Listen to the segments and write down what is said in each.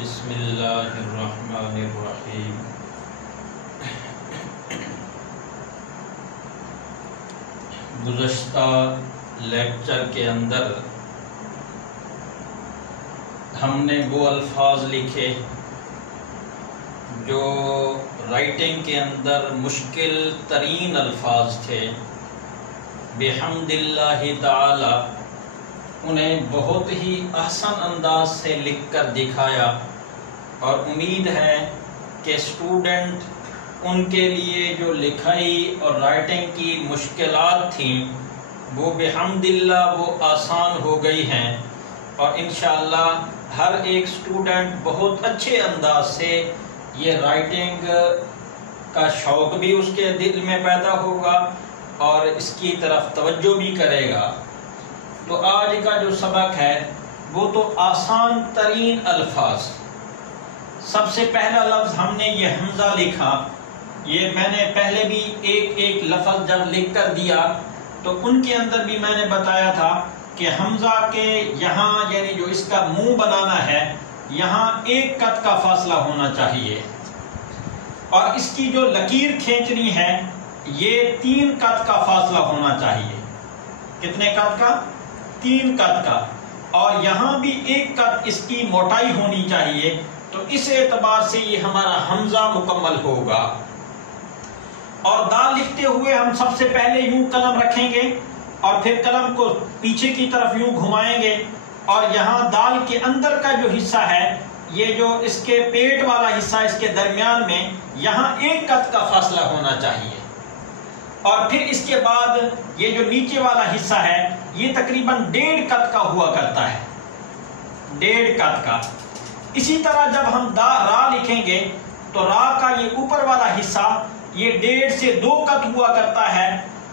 بسم اللہ الرحمن الرحیم۔ گزشتہ لیکچر کے اندر ہم نے وہ الفاظ لکھے جو رائٹنگ کے اندر مشکل ترین الفاظ تھے، بحمد اللہ تعالی انہیں بہت ہی احسن انداز سے لکھ کر دکھایا، اور امید ہے کہ اسٹوڈنٹ ان کے لیے جو لکھائی اور رائٹنگ کی مشکلات تھیں وہ بحمد اللہ وہ آسان ہو گئی ہیں، اور انشاءاللہ ہر ایک اسٹوڈنٹ بہت اچھے انداز سے یہ رائٹنگ کا شوق بھی اس کے دل میں پیدا ہوگا اور اس کی طرف توجہ بھی کرے گا۔ تو آج کا جو سبق ہے وہ تو آسان ترین الفاظ۔ سب سے پہلا لفظ ہم نے یہ حمزہ لکھا، یہ میں نے پہلے بھی ایک لفظ جب لکھ کر دیا تو ان کے اندر بھی میں نے بتایا تھا کہ حمزہ کے یہاں یعنی جو اس کا منہ بنانا ہے یہاں ایک قط کا فاصلہ ہونا چاہیے، اور اس کی جو لکیر کھینچنی ہے یہ 3 قط کا فاصلہ ہونا چاہیے۔ کتنے قط کا؟ 3 قط کا، اور یہاں بھی 1 قط اس کی موٹائی ہونی چاہیے، تو اس اعتبار سے یہ ہمارا حمزہ مکمل ہوگا۔ اور دال لکھتے ہوئے ہم سب سے پہلے یوں قلم رکھیں گے اور پھر قلم کو پیچھے کی طرف یوں گھمائیں گے، اور یہاں دال کے اندر کا جو حصہ ہے یہ جو اس کے پیٹ والا حصہ اس کے درمیان میں یہاں 1 قط کا فاصلہ ہونا چاہیے، اور پھر اس کے بعد یہ جو نیچے والا حصہ ہے یہ تقریباً 1.5 قط کا ہوا کرتا ہے، 1.5 قط کا۔ اسی طرح جب ہم را لکھیں گے تو را کا یہ اوپر والا حصہ یہ 1.5 سے 2 قط ہوا کرتا ہے،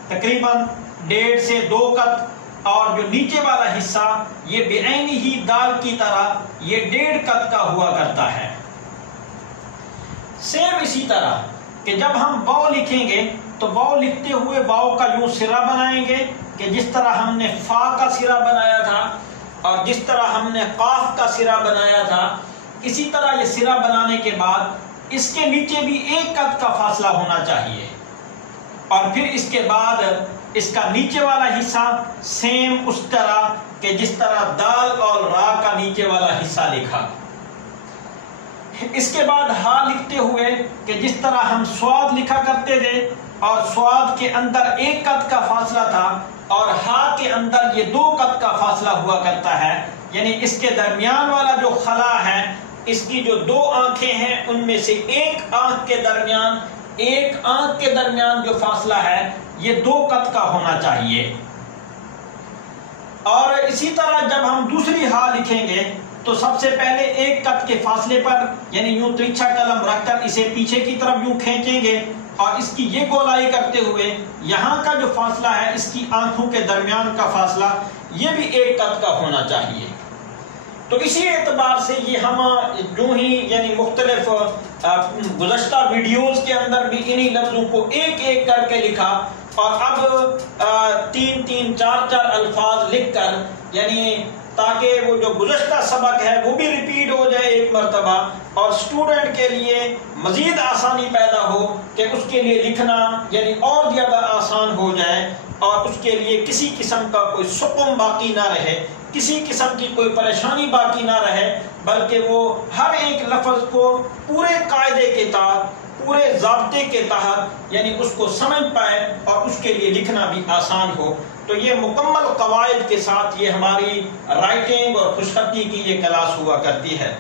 تقریباً 1.5 سے 2 قط، اور جو نیچے والا حصہ یہ بعین ہی دال کی طرح یہ 1.5 قط کا ہوا کرتا ہے۔ سیم اسی طرح کہ جب ہم واو لکھیں گے تو واو لکھتے ہوئے واو کا یوں سرا بنائیں گے کہ جس طرح ہم نے فا کا سرا بنایا تھا اور جس طرح ہم نے قاف کا سرا بنایا تھا، اسی طرح یہ سرا بنانے کے بعد اس کے نیچے بھی 1 قط کا فاصلہ ہونا چاہیے، اور پھر اس کے بعد اس کا نیچے والا حصہ سیم اس طرح کہ جس طرح دال اور را کا نیچے والا حصہ لکھا۔ اس کے بعد ہا لکھتے ہوئے کہ جس طرح ہم سواد لکھا کرتے تھے اور سواد کے اندر 1 قط کا فاصلہ تھا اور ہا کے اندر یہ 2 قط کا فاصلہ ہوا کرتا ہے، یعنی اس کے درمیان والا جو خلا ہے اس کی جو 2 آنکھیں ہیں ان میں سے ایک آنکھ کے درمیان جو فاصلہ ہے یہ 2 قط کا ہونا چاہیے۔ اور اسی طرح جب ہم دوسری ہا لکھیں گے تو سب سے پہلے 1 قط کے فاصلے پر یعنی یوں ترچھا قلم رکھ کر اسے پیچھے کی طرف یوں کھینچیں گے، اور اس کی یہ گولائی کرتے ہوئے یہاں کا جو فاصلہ ہے اس کی آنکھوں کے درمیان کا فاصلہ یہ بھی 1 قط کا ہونا چاہیے۔ تو اسی اعتبار سے یہ ہم جو ہی یعنی مختلف گزشتہ ویڈیوز کے اندر بھی انہی لفظوں کو ایک کر کے لکھا، اور اب 3 4 الفاظ لکھ کر یعنی تاکہ وہ جو گزشتہ سبق ہے وہ بھی ریپیٹ ہو جائے ایک مرتبہ، اور اسٹوڈنٹ کے لیے مزید آسانی پیدا ہو کہ اس کے لیے لکھنا یعنی اور زیادہ آسان ہو جائے، اور اس کے لیے کسی قسم کا کوئی سقم باقی نہ رہے، کسی قسم کی کوئی پریشانی باقی نہ رہے، بلکہ وہ ہر ایک لفظ کو پورے قاعدے کے تحت پورے ضابطے کے تحت یعنی اس کو سمجھ پائے اور اس کے لیے لکھنا بھی آسان ہو۔ تو یہ مکمل قواعد کے ساتھ یہ ہماری رائٹنگ اور خوش خطی کی یہ کلاس ہوا کرتی ہے۔